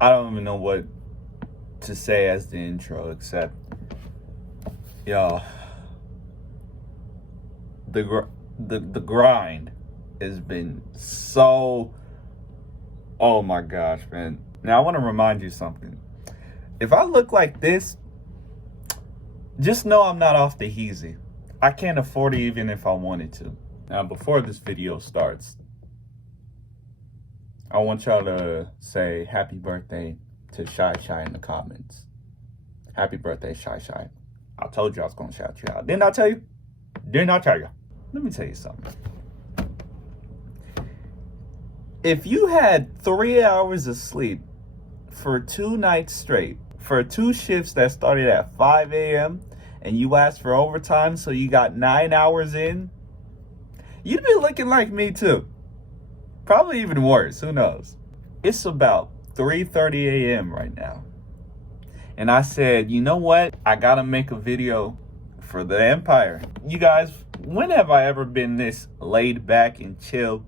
I don't even know what to say as the intro, except, yo, the grind has been so, oh my gosh, man. Now I want to remind you something. If I look like this, just know I'm not off the heezy. I can't afford it even if I wanted to. Now, before this video starts, I want y'all to say happy birthday to Shy Shy in the comments. Happy birthday, Shy Shy. I told you I was going to shout you out. Didn't I tell you? Didn't I tell you? Let me tell you something. If you had 3 hours of sleep for 2 nights straight, for 2 shifts that started at 5 a.m., and you asked for overtime so you got 9 hours in, you'd be looking like me too. Probably even worse, who knows? It's about 3:30 a.m. right now. And I said, you know what? I gotta make a video for the Empire. You guys, when have I ever been this laid back and chill?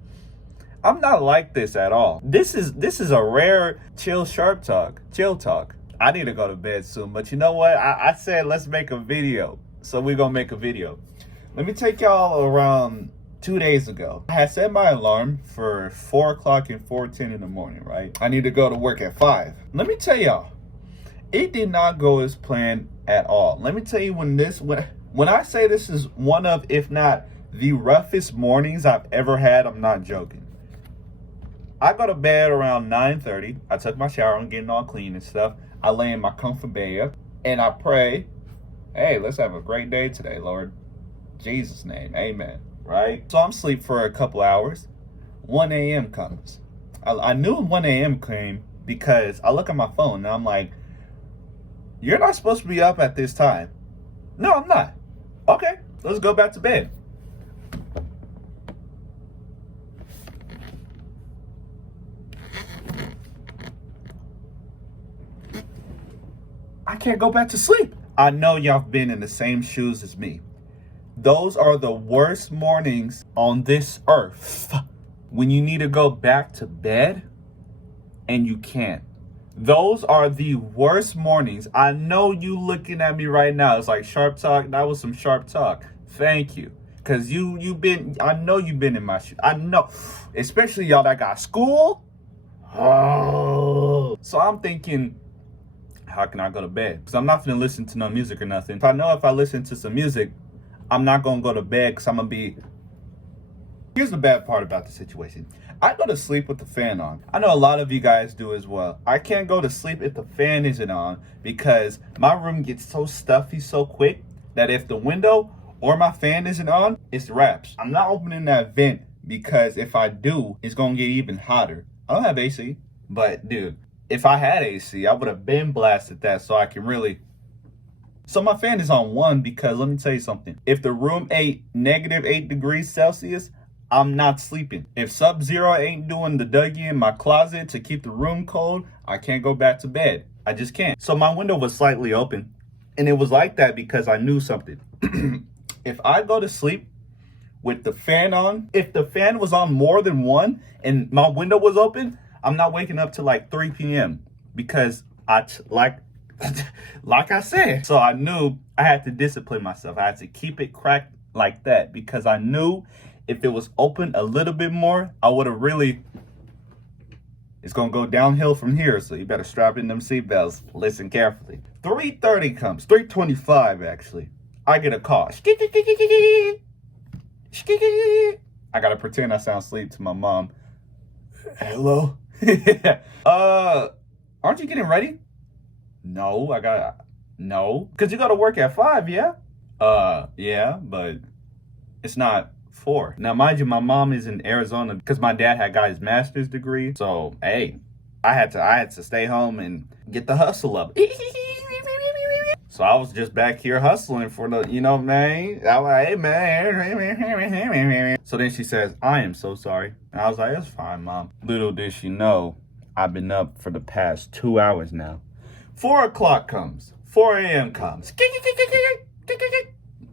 I'm not like this at all. This is a rare chill talk. I need to go to bed soon, but you know what? I said let's make a video. So we're gonna make a video. Let me take y'all around 2 days ago. I had set my alarm for 4 o'clock and 4:10 in the morning, right? I need to go to work at 5. Let me tell y'all, it did not go as planned at all. Let me tell you, when I say this is one of, if not the roughest mornings I've ever had, I'm not joking. I go to bed around 9:30. I took my shower and getting all clean and stuff. I lay in my comfort bed and I pray, hey, let's have a great day today, Lord. In Jesus' name, amen. Right? So I'm asleep for a couple hours. 1 a.m. comes. I knew 1 a.m. came because I look at my phone and I'm like, you're not supposed to be up at this time. No, I'm not. Okay, let's go back to bed. I can't go back to sleep. I know y'all been in the same shoes as me. Those are the worst mornings on this earth when you need to go back to bed and you can't. Those are the worst mornings. I know you looking at me right now. It's like sharp talk. That was some sharp talk. Thank you. Cause I know you've been in my shoes. I know, especially y'all that got school. Oh. So I'm thinking, how can I go to bed? Because I'm not going to listen to no music or nothing. If I listen to some music, I'm not going to go to bed because I'm going to be... Here's the bad part about the situation. I go to sleep with the fan on. I know a lot of you guys do as well. I can't go to sleep if the fan isn't on because my room gets so stuffy so quick that if the window or my fan isn't on, it's wraps. I'm not opening that vent because if I do, it's going to get even hotter. I don't have AC, but dude, if I had AC, I would have been blasted that so I can really... So my fan is on 1 because let me tell you something. If the room ain't -8 degrees Celsius, I'm not sleeping. If Sub-Zero ain't doing the Dougie in my closet to keep the room cold, I can't go back to bed. I just can't. So my window was slightly open. And it was like that because I knew something. If I go to sleep with the fan on, if the fan was on more than 1 and my window was open, I'm not waking up till like 3 p.m. because like I said. So I knew I had to discipline myself. I had to keep it cracked like that because I knew if it was open a little bit more, I would have really... It's going to go downhill from here, so you better strap in them seatbelts. Listen carefully. 3:30 comes. 3:25, actually. I get a call. I got to pretend I sound asleep to my mom. Hello? Aren't you getting ready? No, because you got to work at 5, yeah? Yeah, but it's not 4. Now, mind you, my mom is in Arizona because my dad had got his master's degree. So, hey, I had to stay home and get the hustle up. So I was just back here hustling for the, you know, man. I was like, hey, man. So then she says, I am so sorry. And I was like, it's fine, Mom. Little did she know, I've been up for the past 2 hours now. 4 o'clock comes. 4 a.m. comes.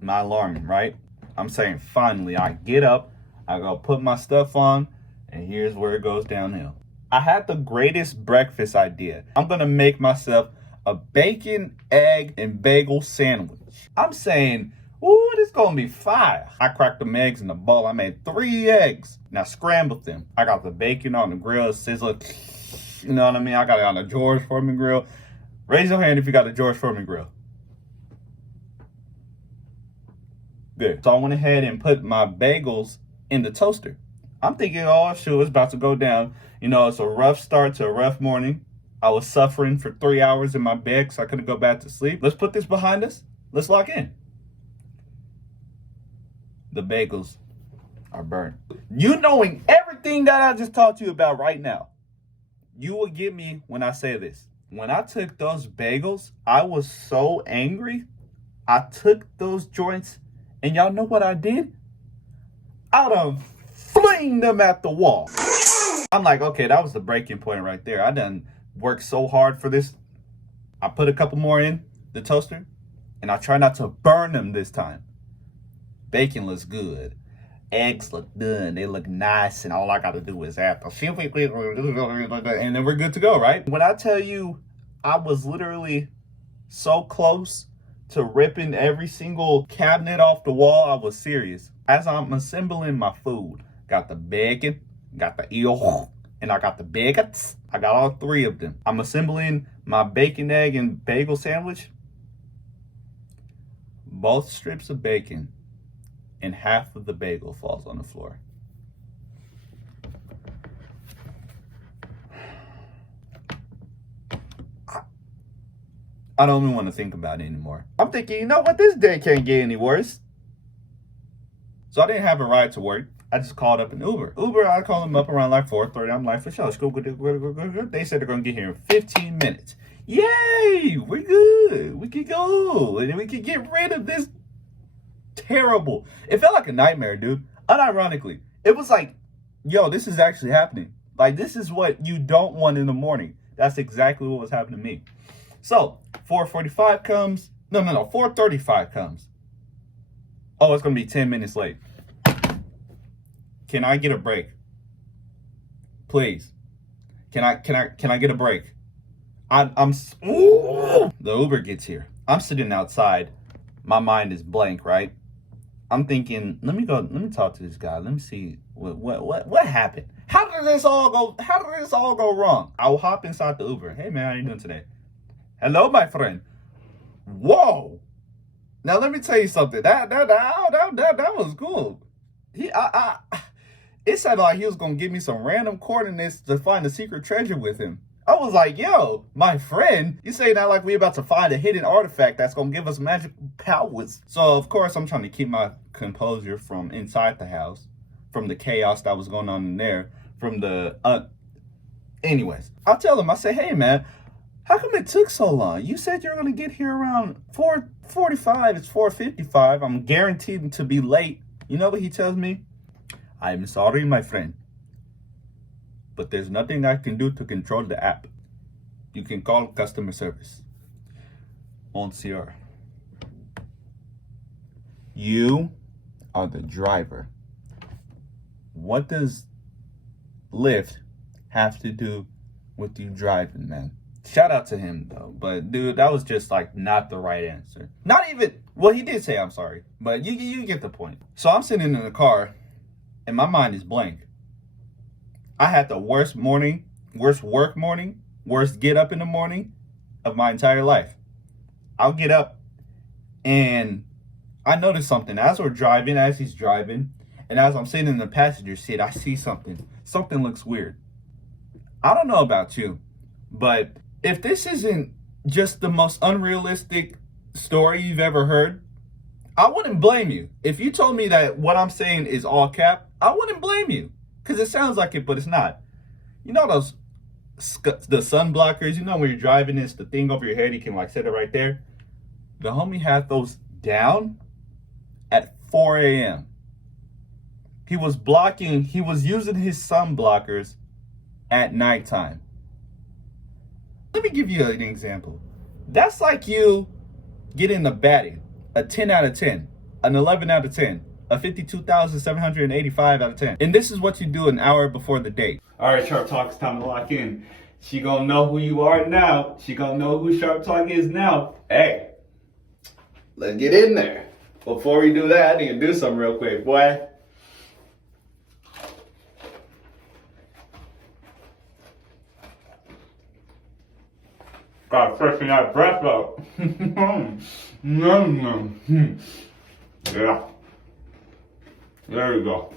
My alarm, right? I'm saying finally I get up, I go put my stuff on, and here's where it goes downhill. I had the greatest breakfast idea. I'm gonna make myself a bacon, egg, and bagel sandwich. I'm saying, ooh, this gonna be fire. I cracked them eggs in the bowl. I made 3 eggs. Now scrambled them. I got the bacon on the grill, sizzling. You know what I mean? I got it on the George Foreman grill. Raise your hand if you got a George Foreman grill. Good. So I went ahead and put my bagels in the toaster. I'm thinking, oh, shoot, it's about to go down. You know, it's a rough start to a rough morning. I was suffering for 3 hours in my bed because I couldn't go back to sleep. Let's put this behind us. Let's lock in. The bagels are burnt. You knowing everything that I just taught you about right now, you will get me when I say this. When I took those bagels, I was so angry. I took those joints, and y'all know what I did? I done flinged them at the wall. I'm like, okay, that was the breaking point right there. I done worked so hard for this. I put a couple more in the toaster, and I try not to burn them this time. Bacon looks good. Eggs look good. They look nice, and all I got to do is add the and then we're good to go, right? When I tell you I was literally so close to ripping every single cabinet off the wall, I was serious. As I'm assembling my food, got the bacon, got the eel, and I got the baguettes. I got all 3 of them. I'm assembling my bacon, egg, and bagel sandwich. Both strips of bacon and half of the bagel falls on the floor. I don't even want to think about it anymore. I'm thinking, you know what? This day can't get any worse. So I didn't have a ride to work. I just called up an Uber. I called them up around like 4:30. I'm like, for sure, let's go. They said they're going to get here in 15 minutes. Yay! We're good. We can go. And we can get rid of this terrible. It felt like a nightmare, dude. Unironically. It was like, yo, this is actually happening. Like, this is what you don't want in the morning. That's exactly what was happening to me. So, 4:45 comes. No, 4:35 comes. Oh, it's going to be 10 minutes late. Can I get a break? Please. Can I get a break? The Uber gets here. I'm sitting outside. My mind is blank, right? I'm thinking, let me talk to this guy. Let me see what happened. How did this all go wrong? I'll hop inside the Uber. Hey man, how you doing today? Hello, my friend. Whoa. Now let me tell you something. That was cool. It sounded like he was gonna give me some random coordinates to find a secret treasure with him. I was like, yo, my friend, you say that like we about to find a hidden artifact that's gonna give us magic powers. So of course I'm trying to keep my composure from inside the house, from the chaos that was going on in there, from the anyways. I'll tell him, I say, hey man, how come it took so long? You said you're gonna get here around 4:45, it's 4:55. I'm guaranteed to be late. You know what he tells me? I'm sorry, my friend, but there's nothing I can do to control the app. You can call customer service. Monsieur, you are the driver. What does Lyft have to do with you driving, man? Shout out to him, though. But, dude, that was just, like, not the right answer. Not even, well, he did say I'm sorry, but you get the point. So I'm sitting in the car, and my mind is blank. I had the worst work morning, worst get up in the morning of my entire life. I'll get up, and I noticed something. As he's driving, and as I'm sitting in the passenger seat, I see something. Something looks weird. I don't know about you, but if this isn't just the most unrealistic story you've ever heard, I wouldn't blame you. If you told me that what I'm saying is all cap, I wouldn't blame you. Because it sounds like it, but it's not. You know the sun blockers? You know when you're driving, it's the thing over your head, you can like set it right there. The homie had those down at 4 a.m. He was using his sun blockers at nighttime. Let me give you an example. That's like you getting a batting, a 10 out of 10, an 11 out of 10, a 52,785 out of 10. And this is what you do an hour before the date. All right, Sharp Talk, it's time to lock in. She gonna know who you are now. She gonna know who Sharp Talk is now. Hey, let's get in there. Before we do that, I need to do something real quick, boy. Gotta freshen that breath up. Yeah. There you go.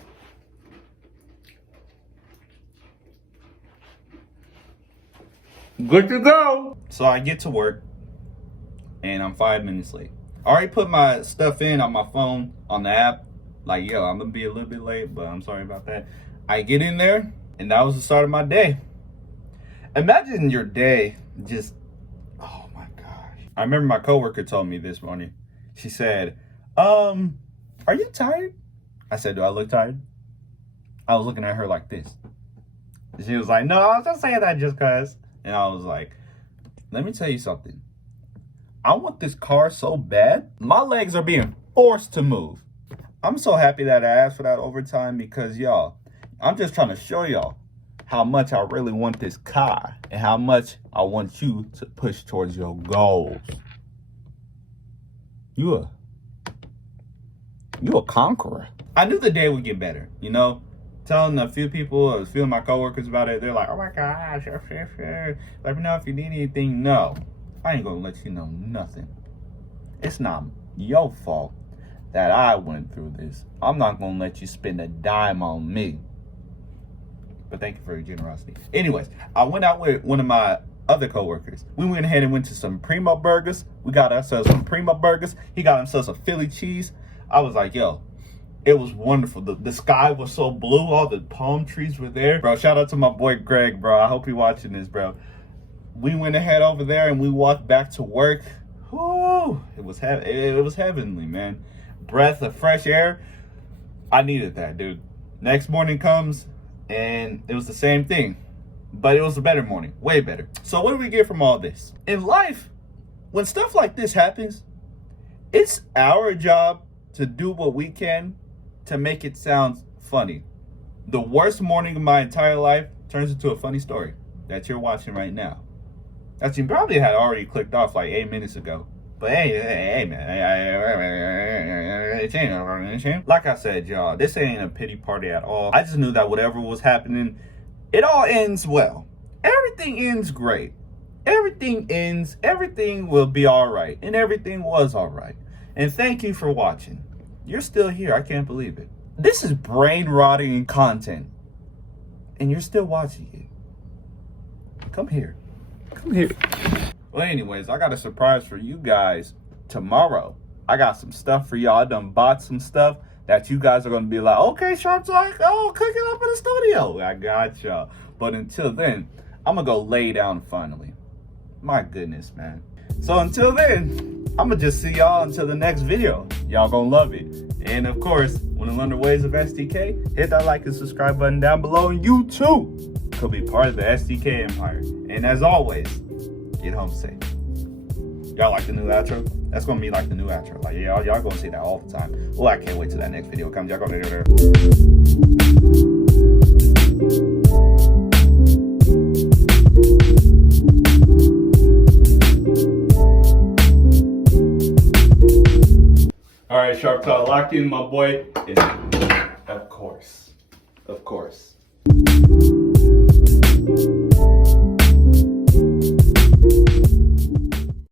Good to go. So I get to work and I'm 5 minutes late. I already put my stuff in on my phone on the app. Like, yo, I'm gonna be a little bit late, but I'm sorry about that. I get in there and that was the start of my day. Imagine your day just, oh my gosh. I remember my coworker told me this morning. She said, are you tired? I said, do I look tired? I was looking at her like this. She was like, no, I was just saying that just cause. And I was like, let me tell you something. I want this car so bad. My legs are being forced to move. I'm so happy that I asked for that overtime because, y'all, I'm just trying to show y'all how much I really want this car and how much I want you to push towards your goals. You a conqueror. I knew the day would get better, you know? Telling a few people, I was feeling my coworkers about it. They're like, oh my gosh, sure. Let me know if you need anything. No, I ain't gonna let you know nothing. It's not your fault that I went through this. I'm not gonna let you spend a dime on me. But thank you for your generosity. Anyways, I went out with one of my other coworkers. We went ahead and went to some Primo Burgers. We got ourselves some Primo Burgers. He got himself some Philly cheese. I was like, yo, it was wonderful. The sky was so blue. All the palm trees were there. Bro, shout out to my boy Greg, bro. I hope you're watching this, bro. We went ahead over there and we walked back to work. Whoo, it was heavenly, man. Breath of fresh air. I needed that, dude. Next morning comes and it was the same thing. But it was a better morning. Way better. So what do we get from all this? In life, when stuff like this happens, it's our job to do what we can to make it sound funny. The worst morning of my entire life turns into a funny story that you're watching right now. That you probably had already clicked off like 8 minutes ago. But hey, man. Like I said, y'all, this ain't a pity party at all. I just knew that whatever was happening, it all ends well. Everything ends great. Everything ends, everything will be all right. And everything was all right. And thank you for watching. You're still here. I can't believe it. This is brain-rotting content. And you're still watching it. Come here. Come here. Well, anyways, I got a surprise for you guys tomorrow. I got some stuff for y'all. I done bought some stuff that you guys are going to be like, okay, Sharp Talk, oh, cook it up in the studio. I got y'all. But until then, I'm going to go lay down finally. My goodness, man. So until then, I'm going to just see y'all until the next video. Y'all going to love it. And of course, want to learn the ways of STK? Hit that like and subscribe button down below. And you too could be part of the STK empire. And as always, get home safe. Y'all like the new outro? That's going to be like the new outro. Like, y'all going to see that all the time. Well, I can't wait till that next video comes. Y'all going to do there. All right, Sharp Talk locked in, my boy. Of course.